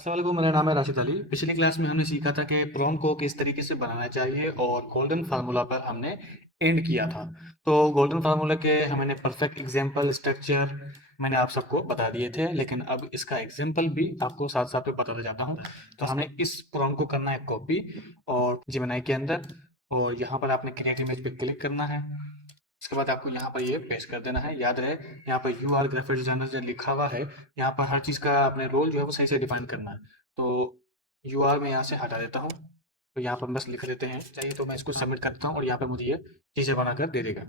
अस्सलामुअलैकुम, मेरा नाम है राशिद अली। पिछली क्लास में हमने सीखा था कि प्रॉम्प्ट को किस तरीके से बनाना चाहिए और गोल्डन फार्मूला पर हमने एंड किया था। तो गोल्डन फार्मूला के मैंने परफेक्ट एग्जांपल स्ट्रक्चर मैंने आप सबको बता दिए थे, लेकिन अब इसका एग्जांपल भी आपको साथ साथ में बताता जाता हूँ। तो हमने इस प्रॉम्प्ट को करना है कॉपी और जेमिनी के अंदर, और यहाँ पर आपने क्रिएट इमेज पे क्लिक करना है। इसके बाद आपको यहाँ पर ये पेस्ट कर देना है। याद रहे, यहाँ पर यू आर ग्राफिक डिजाइनर जो लिखा हुआ है, यहाँ पर हर चीज़ का अपने रोल जो है वो सही से डिफाइन करना है। तो यू आर मैं यहाँ से हटा देता हूँ, तो यहाँ पर बस लिख देते हैं चाहिए, तो मैं इसको सबमिट करता हूँ और यहाँ पर मुझे ये चीज़ें बनाकर दे देगा।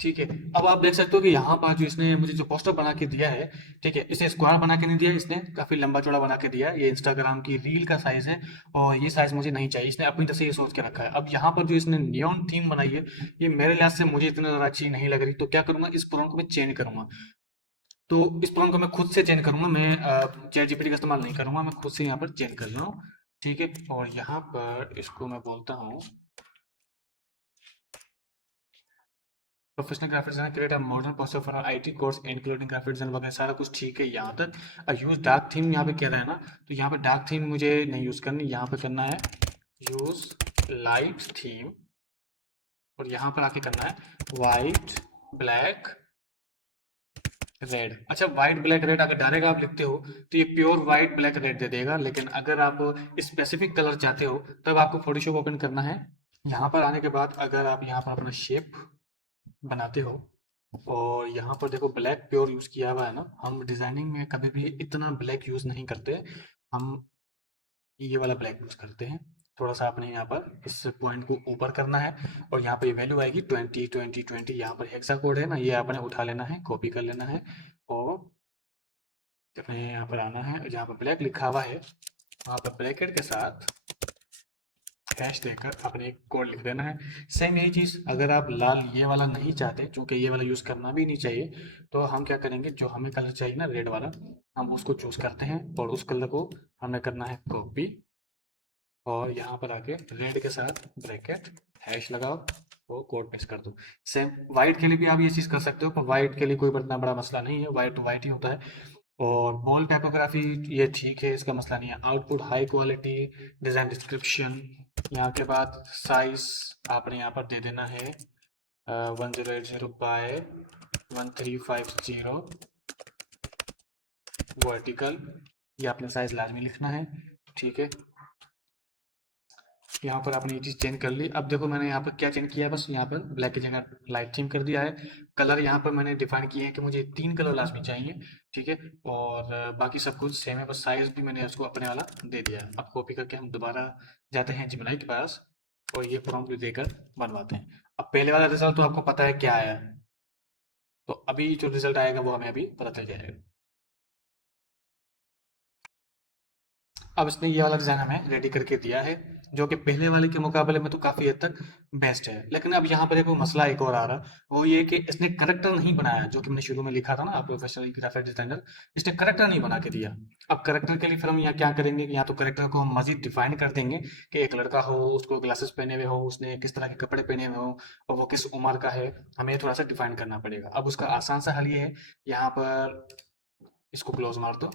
ठीक है। अब आप देख सकते हो कि यहाँ पर जो इसने मुझे जो पोस्टर बना के दिया है, ठीक है, इसने स्क्वायर बना के नहीं दिया, इसने काफी लंबा चौड़ा बना के दिया है। ये इंस्टाग्राम की रील का साइज है और ये साइज मुझे नहीं चाहिए, इसने अपनी तरफ से ये सोच के रखा है। अब यहाँ पर जो इसने नियॉन थीम बनाई है, ये मेरे लिहाज से मुझे इतना ज्यादा अच्छी नहीं लग रही, तो क्या करूंगा, इस प्रॉम्प्ट को मैं चेंज करूंगा। तो इस प्रॉम्प्ट को मैं खुद से चेंज करूंगा, मैं चैट जीपीटी का इस्तेमाल नहीं करूंगा, मैं खुद से यहाँ पर चेंज कर रहा हूँ। ठीक है, और यहाँ पर इसको मैं बोलता हूँ professional graphic design, create a modern poster for IT course including graphic design वगैरह सारा कुछ ठीक है यहाँ तक। यूज डार्क थीम यहाँ पे कह रहा है ना, तो यहाँ पे डार्क थीम मुझे नहीं यूज करनी, यहाँ पे करना है यूज लाइट थीम, और यहाँ पर आके करना है वाइट ब्लैक रेड। अच्छा, व्हाइट ब्लैक रेड अगर डायरेक्ट आप लिखते हो तो ये प्योर व्हाइट ब्लैक रेड दे देगा, लेकिन अगर आप स्पेसिफिक कलर चाहते हो तब आपको फोटोशॉप ओपन करना है। यहाँ पर आने के बाद अगर आप यहाँ पर अपना शेप बनाते हो, और यहाँ पर देखो ब्लैक प्योर यूज़ किया हुआ है ना, हम डिज़ाइनिंग में कभी भी इतना ब्लैक यूज़ नहीं करते, हम ये वाला ब्लैक यूज़ करते हैं। थोड़ा सा आपने यहाँ पर इस पॉइंट को ऊपर करना है, और यहाँ पर ये वैल्यू आएगी 20 20 20। यहाँ पर हेक्सा कोड है ना, ये आपने उठा लेना है, कॉपी कर लेना है, और अपने यहाँ पर आना है, जहाँ पर ब्लैक लिखा हुआ है वहाँ पर ब्रैकेट के साथ हैश देकर अपने एक कोड लिख देना है। सेम यही चीज़ अगर आप लाल ये वाला नहीं चाहते, क्योंकि ये वाला यूज़ करना भी नहीं चाहिए, तो हम क्या करेंगे, जो हमें कलर चाहिए ना रेड वाला, हम उसको चूज़ करते हैं और उस कलर को हमें करना है कॉपी, और यहाँ पर आके रेड के साथ ब्रैकेट हैश लगाओ और कोड पेस्ट कर दो। सेम वाइट के लिए भी आप ये चीज़ कर सकते हो, पर वाइट के लिए कोई इतना बड़ा मसला नहीं है, वाइट तो वाइट ही होता है। और बोल्ड टाइपोग्राफी ये ठीक है, इसका मसला नहीं है। Output high quality, design description, यहाँ के बाद साइज आपने यहाँ पर दे देना है 1080 बाय 1350 वर्टिकल, ये आपने साइज लाजमी लिखना है। ठीक है, यहाँ पर आपने ये चीज़ चेंज कर ली। अब देखो मैंने यहाँ पर क्या चेंज किया है, बस यहाँ पर ब्लैक की जगह लाइट थीम कर दिया है। कलर यहाँ पर मैंने डिफाइन किए हैं कि मुझे 3 कलर लाजमी चाहिए। ठीक है, और बाकी सब कुछ सेम है, बस साइज भी मैंने उसको अपने वाला दे दिया है। अब कॉपी करके हम दोबारा जाते हैं जिमनाई के पास और ये प्रॉम्प्ट भी देकर बनवाते हैं। अब पहले वाला रिजल्ट तो आपको पता है क्या आया, तो अभी जो रिजल्ट आएगा वो हमें अभी पता चल जाएगा। अब इसने ये वाला डिज़ाइन हमें रेडी करके दिया है, जो कि पहले वाले के मुकाबले में तो काफ़ी हद तक बेस्ट है। लेकिन अब यहाँ पर एक मसला एक और आ रहा, वो ये कि इसने करेक्टर नहीं बनाया, जो कि मैंने शुरू में लिखा था ना, प्रोफेशनल ग्राफिक डिजाइनर, इसने करेक्टर नहीं बना के दिया। अब करेक्टर के लिए फिर हम यहाँ क्या करेंगे कि या तो करेक्टर को हम मजीद डिफाइन कर देंगे कि एक लड़का हो, उसको ग्लासेस पहने हुए हो, उसने किस तरह के कपड़े पहने हुए हो, और वो किस उम्र का है, हमें थोड़ा सा डिफाइन करना पड़ेगा। अब उसका आसान सा हल ये है, यहाँ पर इसको क्लोज मार दो,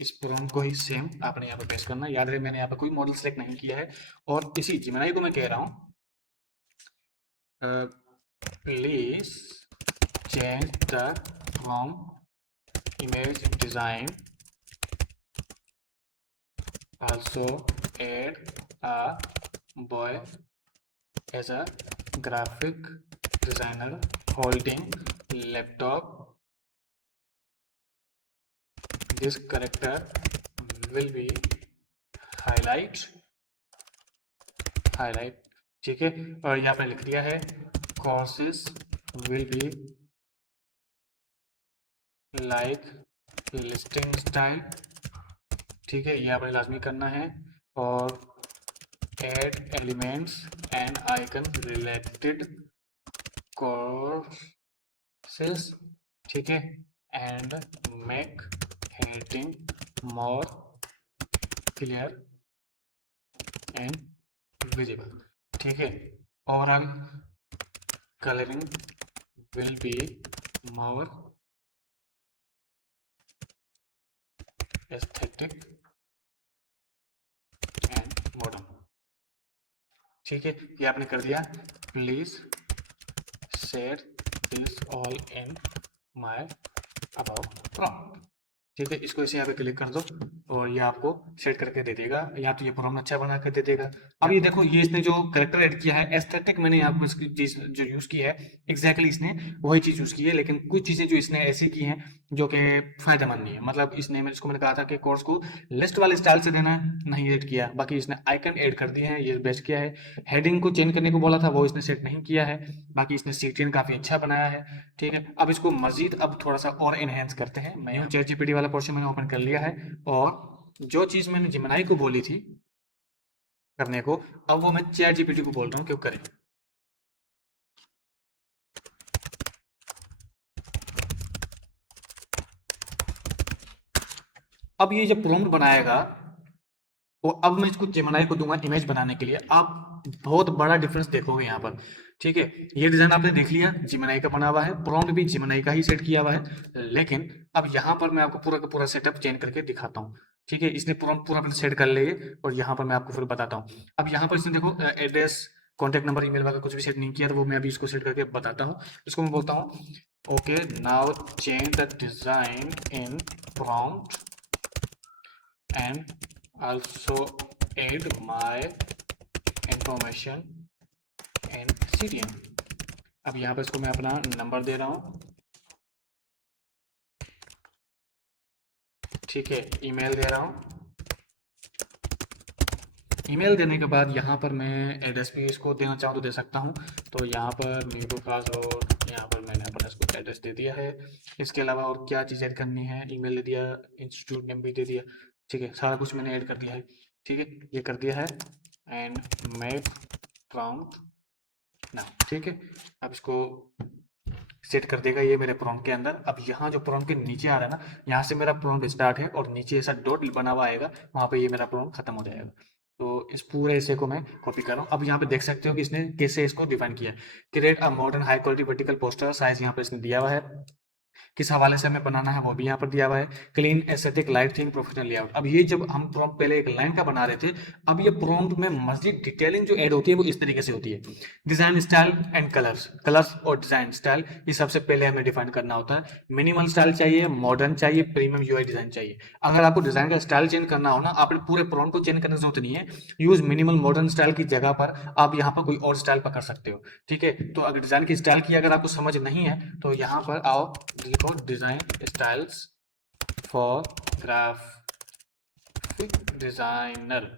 इस प्रॉम्प्ट को ही सेम आपने यहाँ पर पेस्ट करना है। याद रहे मैंने यहाँ पर कोई मॉडल सेलेक्ट नहीं किया है, और इसी जिमिनाई को मैं कह रहा हूँ please change the from image design, also add a boy as a graphic designer holding laptop. This character will be highlight highlight। ठीक है, और यहाँ पे लिख दिया है courses will be like listing style। ठीक है, ये आपने लाजमी करना है, और add elements and icon related courses। ठीक है, and make heading more clear and visible। ठीक है, overall coloring will be more aesthetic and modern. ठीक है, ये आपने कर दिया। Please share this all in my about prompt. ठीक है, इसको इसे यहाँ पे क्लिक कर दो और ये आपको सेट करके दे देगा, या तो ये प्रॉम्प्ट अच्छा बना कर दे देगा। अब ये देखो, ये इसने जो करेक्टर ऐड किया है एस्थेटिक, मैंने यहाँ पे इसकी चीज जो यूज की है एग्जैक्टली इसने वही चीज यूज की है, लेकिन कुछ चीजें जो इसने ऐसी की हैं जो कि फायदेमंद नहीं है। मतलब इसने मैंने कहा था कि कोर्स को लिस्ट वाले स्टाइल से देना है, नहीं ऐड किया। बाकी इसने आइकन ऐड कर दिए हैं, ये बेस्ट किया है। हेडिंग को चेंज करने को बोला था, वो इसने सेट नहीं किया है। बाकी इसने सीटीएन काफी अच्छा बनाया है। ठीक है, अब इसको मजीद अब थोड़ा सा और एनहेंस करते हैं। मैं चैट जीपीटी वाला पोर्शन मैंने ओपन कर लिया है, और जो चीज मैंने जिमनाई को बोली थी करने को, अब वो मैं चैट जीपीटी को बोल रहा हूँ क्यों करें। अब ये जब प्रॉम्प्ट बनाएगा, तो अब मैं इसको जेमिनी को दूंगा इमेज बनाने के लिए। आप बहुत बड़ा डिफरेंस देखोगे यहाँ पर। ठीक है, ये डिजाइन आपने देख लिया जेमिनी का बना हुआ है, प्रॉम्प्ट भी जेमिनी का ही सेट किया हुआ है। लेकिन अब यहाँ पर मैं आपको पूरा का पूरा सेटअप चेंज करके दिखाता हूँ। ठीक है, इसने प्रॉम्प्ट पूरा अपना सेट कर लिए और यहाँ पर मैं आपको फिर बताता हूँ। अब यहाँ पर इसने देखो एड्रेस, कॉन्टैक्ट नंबर, ईमेल वगैरह कुछ भी सेट नहीं किया, तो वो मैं अभी इसको सेट करके बताता हूँ। इसको मैं बोलता हूँ okay now change the design in prompt and also add my information in CTM। अब यहाँ पर इसको मैं अपना नंबर दे रहा हूँ। ठीक है, ईमेल दे रहा हूँ। ईमेल देने के बाद यहाँ पर मैं एड्रेस भी इसको देना चाहूँ तो दे सकता हूँ। तो यहाँ पर मीरू कासरोड, यहाँ पर मैंने अपना इसको एड्रेस दे दिया है। इसके अलावा और क्या चीज़ ऐड करनी है, ईमेल दे दिया, इंस्टीट्यूट नेम भी दे दिया। ठीक है, सारा कुछ मैंने ऐड कर दिया है। ठीक है, ये कर दिया है एंड मेक प्रॉम्प्ट ना। ठीक है, अब इसको सेट कर देगा ये मेरे प्रॉम्प्ट के अंदर। अब यहाँ जो प्रॉम्प्ट के नीचे आ रहा है ना, यहाँ से मेरा प्रॉम्प्ट स्टार्ट है और नीचे ऐसा डॉट बना हुआ आएगा, वहाँ पे ये मेरा प्रॉम्प्ट खत्म हो जाएगा। तो इस पूरे हिस्से को मैं कॉपी कर रहा हूँ। अब यहाँ पे देख सकते हो कि इसने कैसे इसको डिफाइन किया है। Create a modern high quality vertical poster size, यहाँ पे इसने दिया हुआ है। किस हवाले से हमें बनाना है वो भी यहाँ पर दिया हुआ है। Clean aesthetic light thing professional layout. अब ये जब हम प्रॉम्प्ट पहले एक लाइन का बना रहे थे, अब ये प्रॉम्प्ट में मजीद डिटेलिंग जो ऐड होती है वो इस तरीके से होती है। डिजाइन स्टाइल एंड कलर्स और डिजाइन स्टाइल, ये सबसे पहले हमें डिफाइन करना होता है। मिनिमल स्टाइल चाहिए, मॉडर्न चाहिए, प्रीमियम यूआई डिजाइन चाहिए। अगर आपको डिजाइन का स्टाइल चेंज करना हो ना, आपने पूरे प्रॉम्प्ट को चेंज करने की जरूरत नहीं है। यूज मिनिमल मॉडर्न स्टाइल की जगह पर आप यहाँ पर कोई और स्टाइल पकड़ सकते हो। ठीक है, तो अगर डिजाइन की स्टाइल की अगर आपको समझ नहीं है तो यहाँ पर आओ, देखो design styles for graphic designer.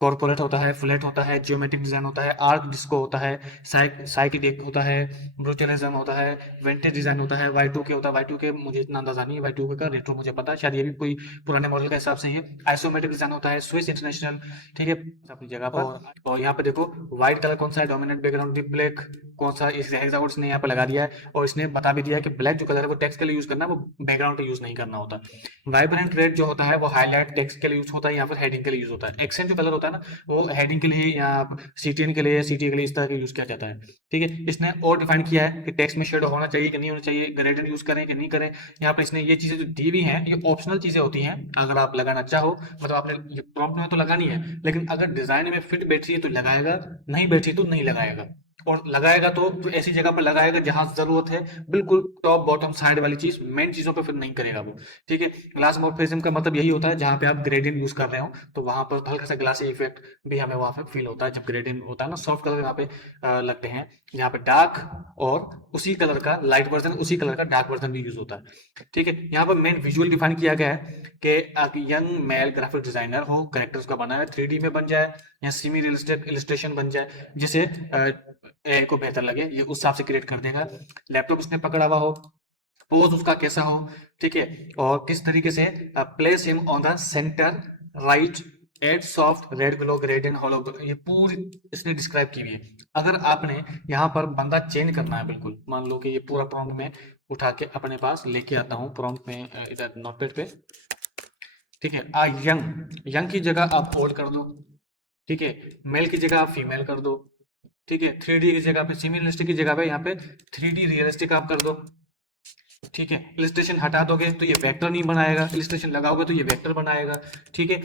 Corporate होता है, फ्लैट होता है, जियोमेट्रिक डिजाइन होता है, आर्क डिस्को होता है, साइकिडेक होता है, ब्रूचलिज्म होता है, विंटेज डिजाइन होता है, Y2K होता है। Y2K मुझे इतना अंदाजा नहीं है, Y2K का रेट्रो मुझे पता है, शायद ये भी कोई पुराने मॉडल का हिसाब से ही है। आइसोमेट्रिक डिजाइन होता है, स्विस इंटरनेशनल। ठीक है, अपनी जगह पर। और यहाँ पे देखो व्हाइट कलर कौन सा है, डोमिनेंट बैकग्राउंड डीप ब्लैक कौन सा, इस हेक्साकोड इसने यहाँ पे लगा दिया है। और इसने बता भी दिया है कि ब्लैक जो कलर है वो टेक्स्ट के लिए यूज करना है, वो बैकग्राउंड पे यूज नहीं करना होता। वाइब्रेंट रेड जो होता है वो हाईलाइट टेक्स्ट के लिए यूज होता है, या फिर हेडिंग के लिए यूज होता है। एक्सेंट जो कलर होता है ना, वो हेडिंग के लिए या सीटीएन के लिए, सीटी के लिए इस तरह के यूज किया जाता है। ठीक है, इसने और डिफाइन किया है कि टेक्स्ट में शेडो होना चाहिए कि नहीं होना चाहिए, ग्रेडेड यूज करें कि नहीं करें। यहाँ पर इसने ये चीजें जो दी हुई हैं ये ऑप्शनल चीजें होती हैं, अगर आप लगाना चाहो, मतलब आपने ये प्रॉम्प्ट में तो लगानी है, लेकिन अगर डिजाइन में फिट बैठ रही है तो लगाएगा, नहीं बैठ रही तो नहीं लगाएगा। और लगाएगा तो ऐसी जगह पर लगाएगा जहां जरूरत है, बिल्कुल टॉप बॉटम साइड वाली चीज, मेन चीजों पे फिर नहीं करेगा वो। ठीक है, ग्लास मॉर्फिज्म का मतलब यही होता है जहां पे आप ग्रेडियंट यूज कर रहे हो, तो वहां पर हल्का सा ग्लासी इफेक्ट भी हमें वहां पे फील होता है जब ग्रेडियंट होता है ना। सॉफ्ट कलर यहाँ पे लगते हैं, यहाँ पे डार्क और उसी कलर का लाइट वर्जन, उसी कलर का डार्क वर्जन भी यूज होता है। ठीक है, यहाँ पर मेन विजुअल डिफाइन किया गया है कि यंग मेल ग्राफिक डिजाइनर हो, कैरेक्टर्स का बना है, 3D में बन जाए या सेमी रियलिस्टिक इलस्ट्रेशन बन जाए, जिसे एआई को बेहतर लगे, ये उस हिसाब से क्रिएट कर देगा। लैपटॉप उसने पकड़ा हुआ हो, पोज उसका कैसा हो, ठीक है, और किस तरीके से place him on the centre right, add soft red glow gradient hollow, ये पूरी इसने डिस्क्राइब की हुई है। अगर आपने यहाँ पर बंदा चेंज करना है, बिल्कुल मान लो कि ये पूरा प्रॉम्प्ट में उठा के अपने पास लेके आता हूँ प्रॉम्प्ट में, इधर नोटपैड पे। ठीक है, यंग की जगह आप ओल्ड कर दो। ठीक है, मेल की जगह आप फीमेल कर दो। ठीक है, 3D की जगह पे, सेमी रियलिस्टिक की जगह पे यहाँ पे 3D रियलिस्टिक आप कर दो। ठीक है, इलस्ट्रेशन हटा दोगे तो ये वेक्टर नहीं बनाएगा, इलस्ट्रेशन लगाओगे तो ये वेक्टर बनाएगा। ठीक है,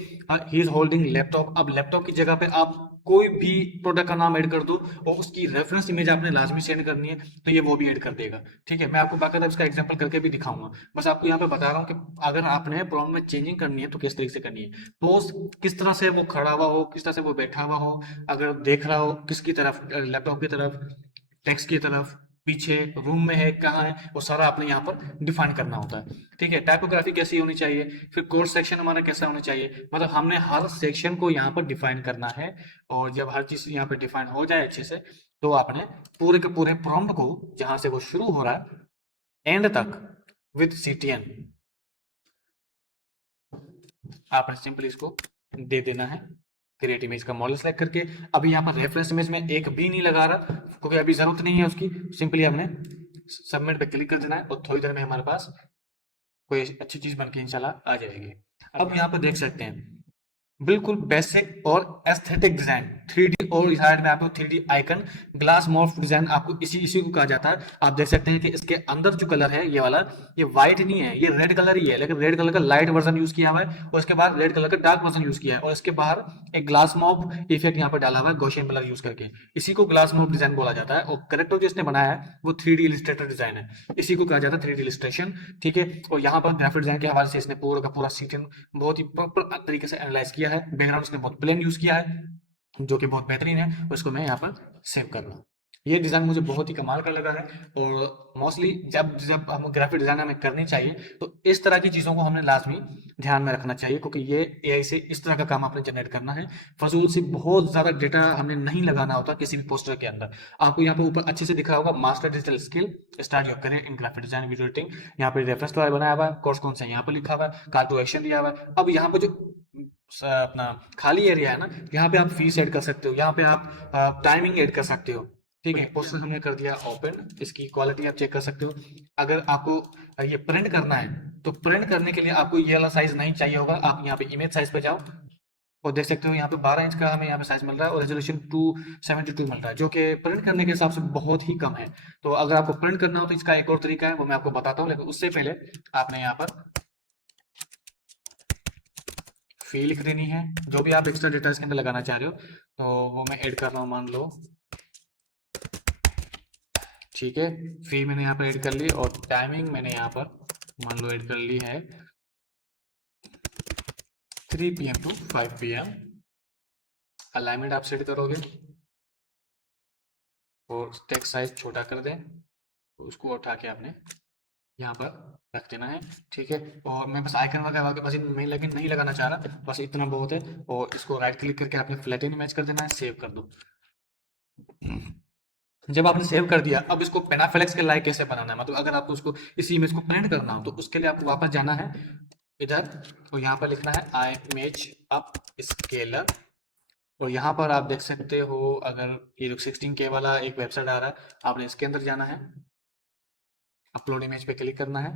ही इज होल्डिंग लैपटॉप। अब लैपटॉप की जगह पे आप कोई भी प्रोडक्ट का नाम ऐड कर दो और उसकी रेफरेंस इमेज आपने लाजमी सेंड करनी है, तो ये वो भी ऐड कर देगा। ठीक है, मैं आपको बाकायदा इसका एग्जांपल करके भी दिखाऊंगा, बस आपको यहाँ पे बता रहा हूँ कि अगर आपने प्रॉम्प्ट में चेंजिंग करनी है तो किस तरीके से करनी है। पोज किस तरह से वो खड़ा हुआ हो, किस तरह से वो बैठा हुआ हो, अगर देख रहा हो किसकी तरफ, लैपटॉप की तरफ, टेक्स्ट की तरफ, पीछे रूम में है, कहाँ है, वो सारा आपने यहाँ पर डिफाइन करना होता है। ठीक है, टाइपोग्राफी कैसी होनी चाहिए, फिर कोर्स सेक्शन हमारा कैसा होना चाहिए, मतलब हमने हर सेक्शन को यहाँ पर डिफाइन करना है। और जब हर चीज यहाँ पर डिफाइन हो जाए अच्छे से, तो आपने पूरे के पूरे प्रॉम्प्ट को जहां से वो शुरू हो रहा है एंड तक विद CTN आपने सिंपली इसको दे देना है। क्रिएट इमेज का मॉडल सेलेक्ट करके अभी यहाँ पर रेफरेंस इमेज में एक भी नहीं लगा रहा क्योंकि अभी जरूरत नहीं है उसकी, सिंपली हमने सबमिट पे क्लिक कर देना है और थोड़ी देर में हमारे पास कोई अच्छी चीज बन के इंशाल्लाह आ जाएगी। अब यहाँ पर देख सकते हैं बिल्कुल बेसिक और एस्थेटिक डिजाइन 3D, और साइड में आपको 3D icon glass morph design, आपको इसी को कहा जाता है। आप देख सकते हैं कि इसके अंदर जो कलर है ये वाला, ये व्हाइट नहीं है, ये रेड कलर ही है, लेकिन रेड कलर का लाइट वर्जन यूज किया हुआ है और इसके बाद रेड कलर का डार्क वर्जन यूज किया है, और इसके बाहर एक ग्लास मॉर्फ इफेक्ट यहाँ पर डाला हुआ है गॉसियन कलर यूज करके। इसी को ग्लास मॉर्फ डिजाइन बोला जाता है, और करेक्टर जो इसने बनाया है वो 3D इलिस्ट्रेटर डिजाइन है, इसी को कहा जाता है 3D इलिस्ट्रेशन। ठीक है, और यहाँ पर ग्राफिक डिजाइन के हवाले से इसने पूरा का पूरा सीटिंग बहुत ही प्रॉपर तरीके से एनालाइज किया है। बैकग्राउंड इसने बहुत प्लेन यूज किया है जो कि बहुत बेहतरीन है, उसको मैं यहाँ पर सेव कर रहा हूँ। ये डिजाइन मुझे बहुत ही कमाल का लगा है, और मोस्टली जब जब हम ग्राफिक डिजाइन हमें करनी चाहिए तो इस तरह की चीजों को हमने लाजमी ध्यान में रखना चाहिए, क्योंकि ये AI से इस तरह का काम आपने जनरेट करना है। फजूल से बहुत ज्यादा डेटा हमने नहीं लगाना होता किसी भी पोस्टर के अंदर। आपको यहाँ पे ऊपर अच्छे से दिख रहा होगा master digital skill start your career in graphic design video editing, यहाँ पे रेफरेंस द्वारा बनाया हुआ है, कोर्स कौन सा है यहाँ पे लिखा हुआ है, कॉल टू एक्शन दिया हुआ है। अब यहाँ पे जो अपना खाली एरिया है ना, यहाँ पे आप फीस ऐड कर सकते हो, यहाँ पे आप टाइमिंग ऐड कर सकते हो। ठीक है, पोस्टर हमने कर दिया ओपन, इसकी क्वालिटी आप चेक कर सकते हो। अगर आपको ये प्रिंट करना है तो प्रिंट करने के लिए आपको ये वाला साइज नहीं चाहिए होगा, आप यहाँ पे इमेज साइज पे जाओ और देख सकते हो यहाँ पे 12 इंच का हमें यहाँ पे साइज मिल रहा है और रेजोल्यूशन 272 मिल रहा है, जो कि प्रिंट करने के हिसाब से बहुत ही कम है। तो अगर आपको प्रिंट करना हो तो इसका एक और तरीका है, वो मैं आपको बताता हूँ, लेकिन उससे पहले आपने यहाँ पर फी लिख देनी है, जो भी आप एक्स्ट्रा डेटा इसके अंदर लगाना चाह रहे हो, तो वो मैं ऐड कर रहा हूँ, मान लो। ठीक है, फी मैंने यहाँ पर ऐड कर ली और टाइमिंग मैंने यहाँ पर मान लो ऐड कर ली है 3 PM to 5 PM। अलाइनमेंट आप सेट करोगे और टेक्स्ट साइज छोटा कर दें, तो उसको उठा के आपने यहाँ पर रख देना है। ठीक है, और मैं बस आइकन वगैरह के बस मैं लेकिन नहीं लगाना चाह रहा, बस इतना बहुत है। और इसको राइट क्लिक करके आपने फ्लैटन इमेज कर देना है, सेव कर दो। जब आपने सेव कर दिया, अब इसको पेनाफ्लेक्स के लायक कैसे बनाना है, मतलब अगर आपको उसको इसी इमेज को प्रिंट करना हो तो उसके लिए आपको वापस जाना है इधर, तो यहाँ पर लिखना है आई इमेज अप स्केलर, और यहाँ पर आप देख सकते हो अगर ये जो 16K वाला एक वेबसाइट आ रहा है, आपने इसके अंदर जाना है, अपलोड इमेज पे क्लिक करना है,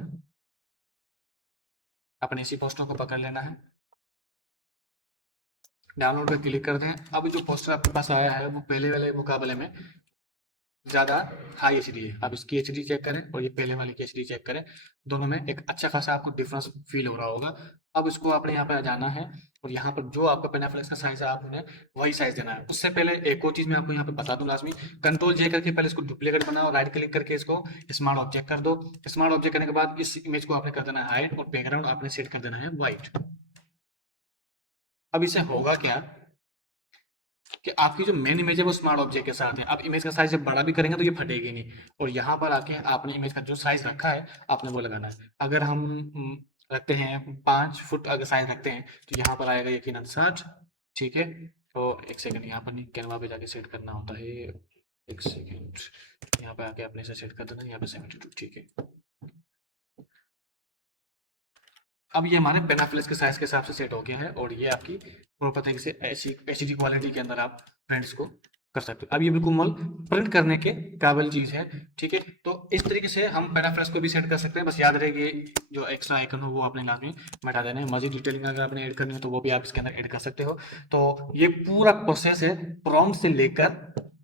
अपने इसी पोस्टर को पकड़ लेना है, डाउनलोड पे क्लिक कर दें। अब जो पोस्टर आपके पास आया है वो पहले वाले मुकाबले में ज़्यादा हाई एच डी है, आप इसकी एच डी चेक करें और ये पहले वाले की एच डी चेक करें, दोनों में एक अच्छा खासा आपको डिफरेंस फील हो रहा होगा। अब इसको आपने यहाँ पर जाना है और यहाँ पर जो आपका पेनाफ्लेक्स का साइज है आपने वही साइज देना है। उससे पहले एक और चीज़ मैं आपको यहाँ पे बता दूँ लाजमी, कंट्रोल जे करके पहले इसको डुप्लीकेट बनाओ, राइट क्लिक करके इसको स्मार्ट ऑब्जेक्ट कर दो। स्मार्ट ऑब्जेक्ट करने के बाद इस इमेज को आपने कर देना है हाइट और बैकग्राउंड आपने सेट कर देना है व्हाइट। अब इससे होगा क्या कि आपकी जो मेन इमेज है वो स्मार्ट ऑब्जेक्ट के साथ है। आप इमेज का साइज जब बड़ा भी करेंगे तो ये फटेगी नहीं, और यहाँ पर आके आपने इमेज का जो साइज रखा है आपने वो लगाना है। अगर हम रखते हैं 5 फुट, अगर साइज रखते हैं तो यहाँ पर आएगा यकीनन 60। ठीक है, तो एक सेकंड, यहाँ पर नहीं कैनवा पे जाके सेट करना होता है, एक सेकंड, यहाँ पे आके अपने से सेट कर देना, यहाँ पे 72। ठीक है, अब ये हमारे पेनाफ्लेक्स के साइज के हिसाब से सेट हो गया है, और ये आपकी प्रॉपर तरीके से एच डी क्वालिटी के अंदर आप प्रिंट्स को कर सकते हो। अब ये बिल्कुल प्रिंट करने के काबिल चीज है। ठीक है, तो इस तरीके से हम पेनाफ्लेक्स को भी सेट कर सकते हैं। बस याद रहे जो एक्स्ट्रा आइकन हो वो आपने लाजमी मिटा देना है। मजीद डिटेलिंग अगर आपने ऐड करनी हो तो वो भी आप इसके अंदर ऐड कर सकते हो। तो ये पूरा प्रोसेस है प्रॉम्प्ट से लेकर